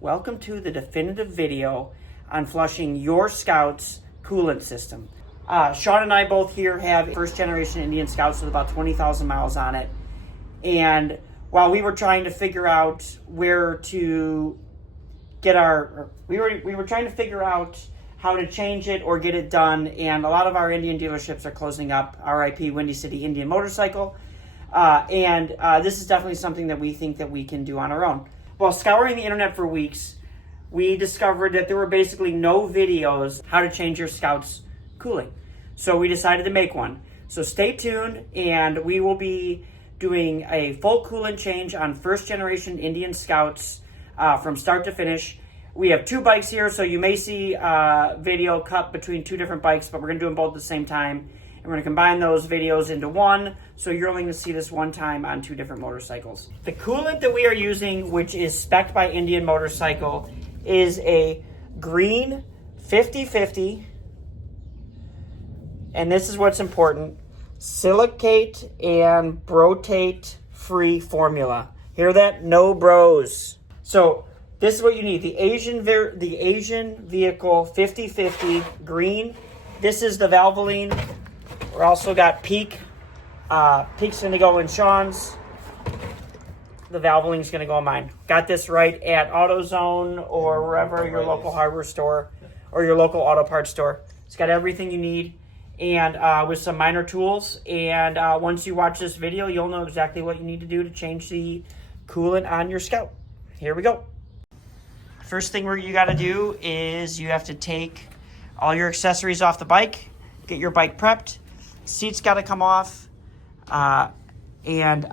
Welcome to the definitive video on flushing your Scout's coolant system. Sean and I both here have first generation Indian Scouts with about 20,000 miles on it. And while we were trying to figure out where to get we were trying to figure out how to change it or get it done, and a lot of our Indian dealerships are closing up, RIP Windy City Indian Motorcycle. This is definitely something that we think that we can do on our own. While scouring the internet for weeks, we discovered that there were basically no videos how to change your Scout's cooling. So we decided to make one. So stay tuned, and we will be doing a full coolant change on first generation Indian Scouts from start to finish. We have two bikes here, so you may see video cut between two different bikes, but we're going to do them both at the same time. And we're going to combine those videos into one, so you're only going to see this one time on two different motorcycles. The coolant that we are using, which is spec'd by Indian Motorcycle, is a green 50/50, and this is what's important, silicate and brotate free formula. Hear that? No bros. So this is what you need. The Asian Vehicle 50/50 green. This is the Valvoline. We're also got Peak. Peak's going to go in Sean's. The Valvoline's going to go in mine. Got this right at AutoZone or wherever your local hardware store or your local auto parts store. It's got everything you need, and with some minor tools. And once you watch this video, you'll know exactly what you need to do to change the coolant on your Scout. Here we go. First thing you got to do is you have to take all your accessories off the bike, get your bike prepped. Seat's got to come off, and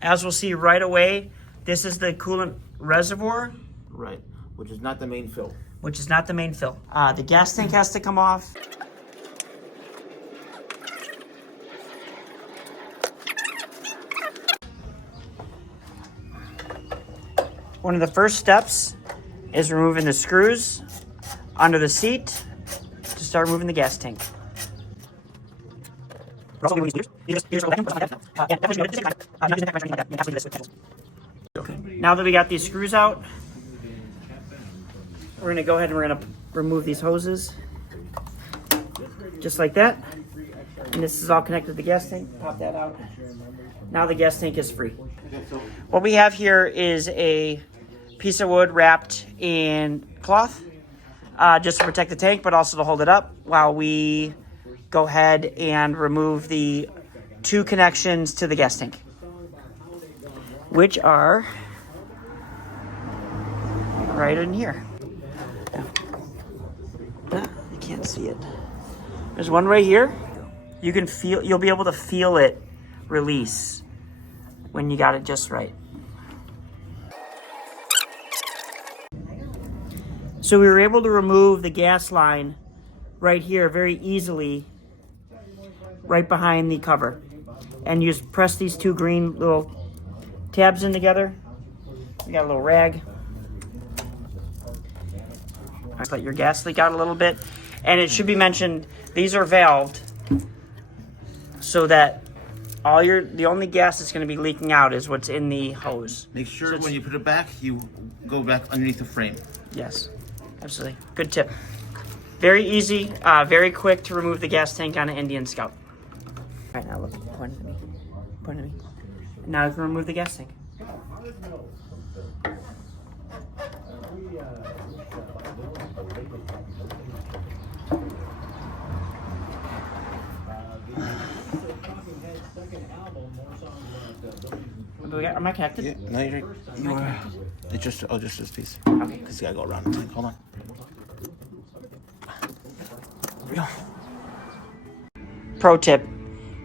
as we'll see right away, this is the coolant reservoir. Right, which is not the main fill. The gas tank has to come off. One of the first steps is removing the screws under the seat to start removing the gas tank. Now that we got these screws out, we're going to go ahead and we're going to remove these hoses. Just like that. And this is all connected to the gas tank. Pop that out. Now the gas tank is free. What we have here is a piece of wood wrapped in cloth, just to protect the tank, but also to hold it up while we go ahead and remove the two connections to the gas tank, which are right in here. You can't see it. There's one right here. You'll be able to feel it release when you got it just right. So we were able to remove the gas line right here very easily, right behind the cover. And you just press these two green little tabs in together. You got a little rag. Just let your gas leak out a little bit. And it should be mentioned, these are valved so that the only gas that's going to be leaking out is what's in the hose. Make sure when you put it back, you go back underneath the frame. Yes, absolutely. Good tip. Very easy, very quick to remove the gas tank on an Indian Scout. All right, now look, point at me. Now you can remove the gas tank. Am I connected? Yeah, no, you are. It's just this piece. Okay. Because you gotta go around the tank. Hold on. There we go. Pro tip,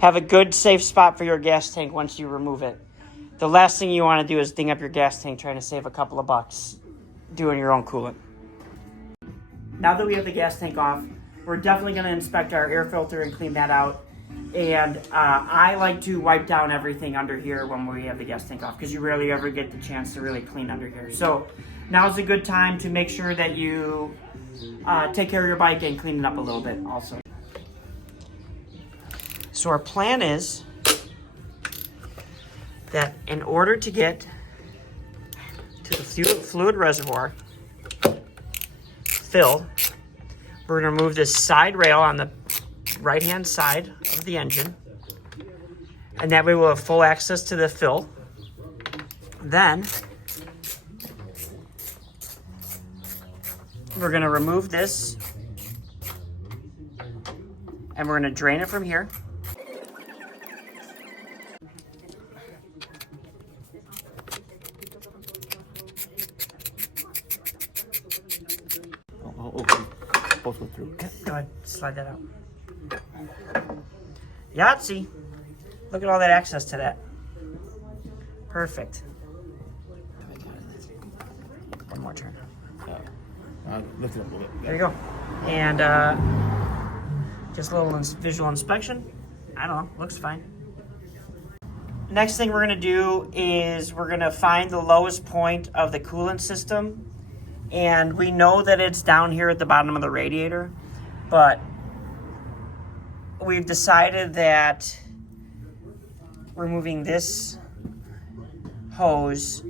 have a good safe spot for your gas tank once you remove it. The last thing you want to do is ding up your gas tank trying to save a couple of bucks doing your own coolant. Now that we have the gas tank off, we're definitely going to inspect our air filter and clean that out. And I like to wipe down everything under here when we have the gas tank off, because you rarely ever get the chance to really clean under here. So now's a good time to make sure that you take care of your bike and clean it up a little bit also. So our plan is that in order to get to the fluid reservoir, filled, we're going to remove this side rail on the right-hand side of the engine. And that way we'll have full access to the fill. Then we're going to remove this and we're going to drain it from here. Okay. Both go through. Okay, go ahead, slide that out. Yahtzee! Look at all that access to that. Perfect. One more turn. Lift it up a little bit. There you go. And just a little visual inspection. I don't know, looks fine. Next thing we're gonna do is we're gonna find the lowest point of the coolant system. And we know that it's down here at the bottom of the radiator, but we've decided that removing this hose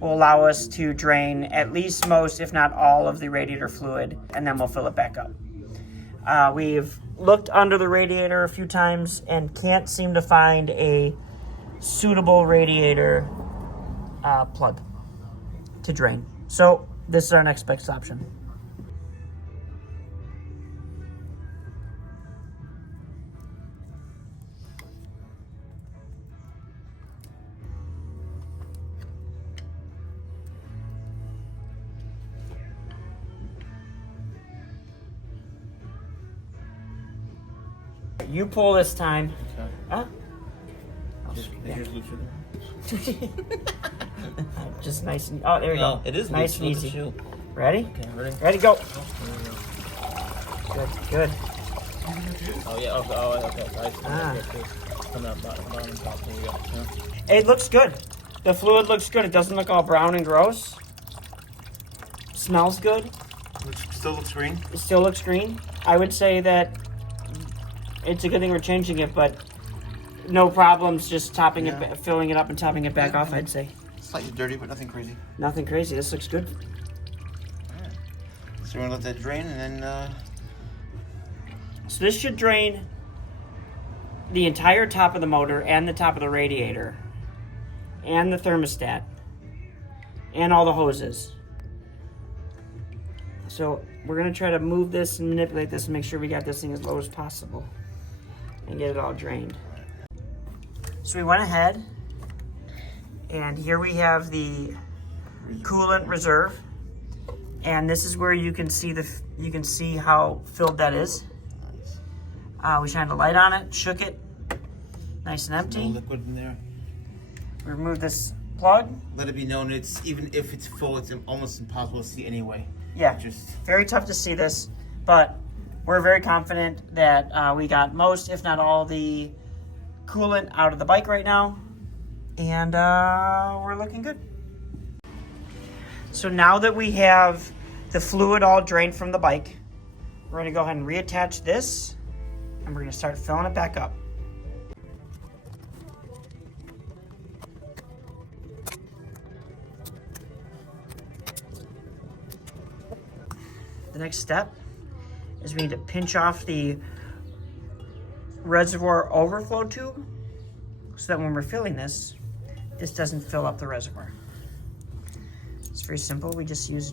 will allow us to drain at least most, if not all, of the radiator fluid, and then we'll fill it back up. We've looked under the radiator a few times and can't seem to find a suitable radiator plug to drain. So this is our next best option. You pull this time. Okay. Huh? Here's looser there. Just nice and there you go. It is nice loose. and Look at easy. you. Ready? Okay, ready? Ready, go. Good, good. Oh yeah. Okay. Ah. Coming out bottom and top. There you go. Yeah. It looks good. The fluid looks good. It doesn't look all brown and gross. Smells good. Still looks green. It still looks green. I would say that it's a good thing we're changing it, but no problems just topping it, filling it up and topping it back off, I'd say. Slightly dirty, but nothing crazy. Nothing crazy. This looks good. Alright. So we're gonna let that drain and then So this should drain the entire top of the motor and the top of the radiator and the thermostat and all the hoses. So we're gonna try to move this and manipulate this and make sure we got this thing as low as possible and get it all drained. So we went ahead and here we have the coolant reserve, and this is where you can see how filled that is. We shined a light on it, shook it, nice and empty. no liquid in there. We remove this plug. Let it be known, it's even if it's full, it's almost impossible to see anyway. Yeah, Just very tough to see this, but we're very confident that we got most, if not all, the coolant out of the bike right now, and we're looking good. So now that we have the fluid all drained from the bike, we're gonna go ahead and reattach this, and we're gonna start filling it back up. The next step is we need to pinch off the reservoir overflow tube so that when we're filling this doesn't fill up the reservoir. It's very simple. We just use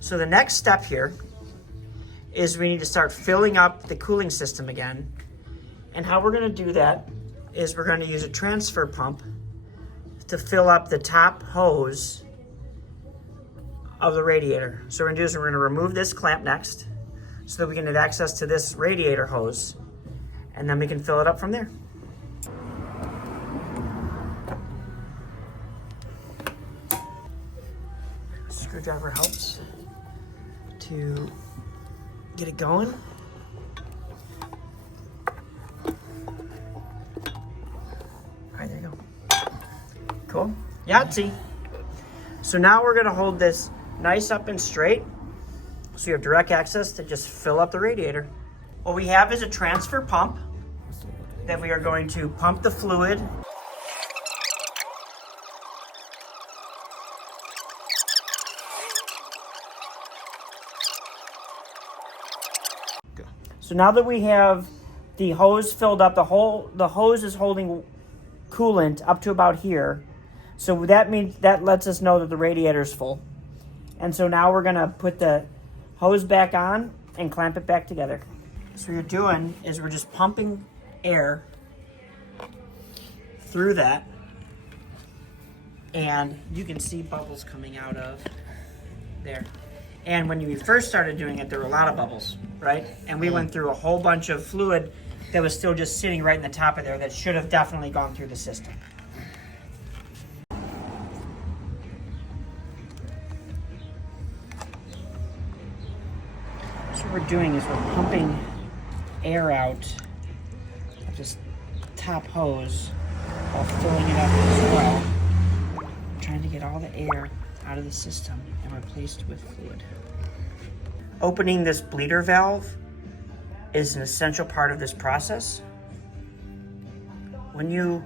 So the next step here is we need to start filling up the cooling system again. And how we're going to do that is we're going to use a transfer pump to fill up the top hose of the radiator. So what we're going to do is we're going to remove this clamp next so that we can have access to this radiator hose, and then we can fill it up from there. Screwdriver helps to get it going. All right, there you go. Cool. Yahtzee. So now we're going to hold this nice up and straight so you have direct access to just fill up the radiator. What we have is a transfer pump that we are going to pump the fluid So now that we have the hose filled up, the hose is holding coolant up to about here. So that means that lets us know that the radiator is full. And so now we're gonna put the hose back on and clamp it back together. So what you're doing is we're just pumping air through that, and you can see bubbles coming out of there. And when you first started doing it, there were a lot of bubbles, right? And we went through a whole bunch of fluid that was still just sitting right in the top of there that should have definitely gone through the system. So what we're doing is we're pumping air out of this top hose while filling it up as well. We're trying to get all the air out of the system and replaced with fluid. Opening this bleeder valve is an essential part of this process. When you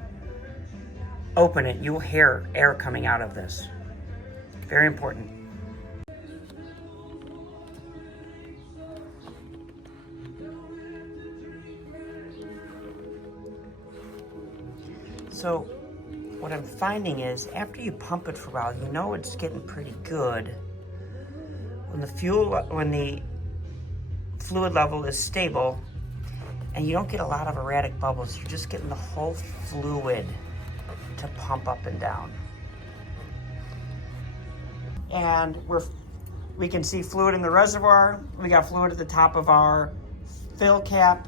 open it, you'll hear air coming out of this. Very important. So what I'm finding is after you pump it for a while, you know it's getting pretty good. When the fluid level is stable and you don't get a lot of erratic bubbles, you're just getting the whole fluid to pump up and down. And we can see fluid in the reservoir. We got fluid at the top of our fill cap.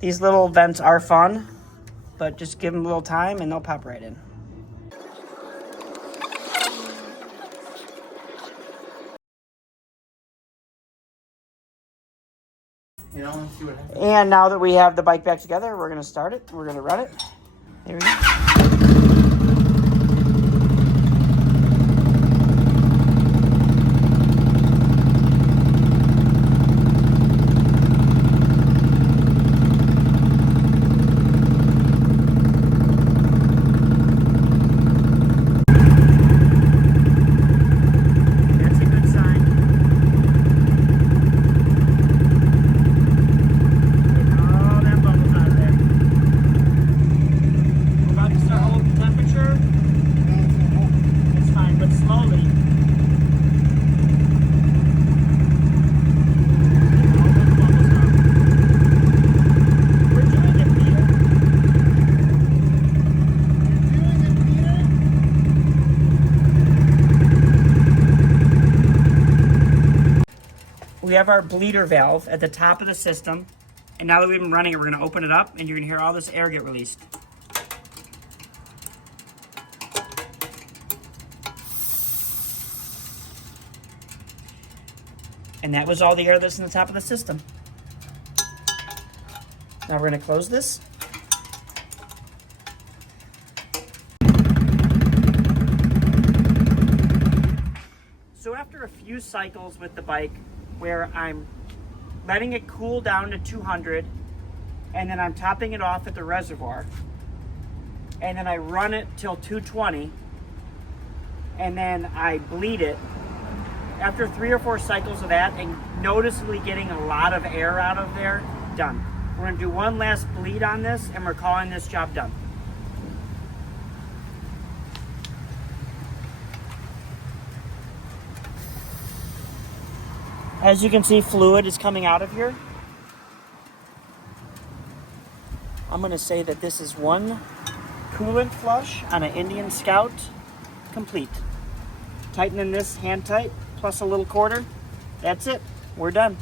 These little vents are fun, but just give them a little time and they'll pop right in. You know, let's see what happens. And now that we have the bike back together, we're gonna start it. We're gonna run it. There we go. We have our bleeder valve at the top of the system, and now that we've been running it, we're going to open it up and you're going to hear all this air get released. And that was all the air that's in the top of the system. Now we're going to close this. So after a few cycles with the bike, where I'm letting it cool down to 200, and then I'm topping it off at the reservoir, and then I run it till 220, and then I bleed it. After 3 or 4 cycles of that, and noticeably getting a lot of air out of there, done. We're gonna do one last bleed on this, and we're calling this job done. As you can see, fluid is coming out of here. I'm gonna say that this is one coolant flush on an Indian Scout complete. Tightening this hand tight, plus a little quarter. That's it, we're done.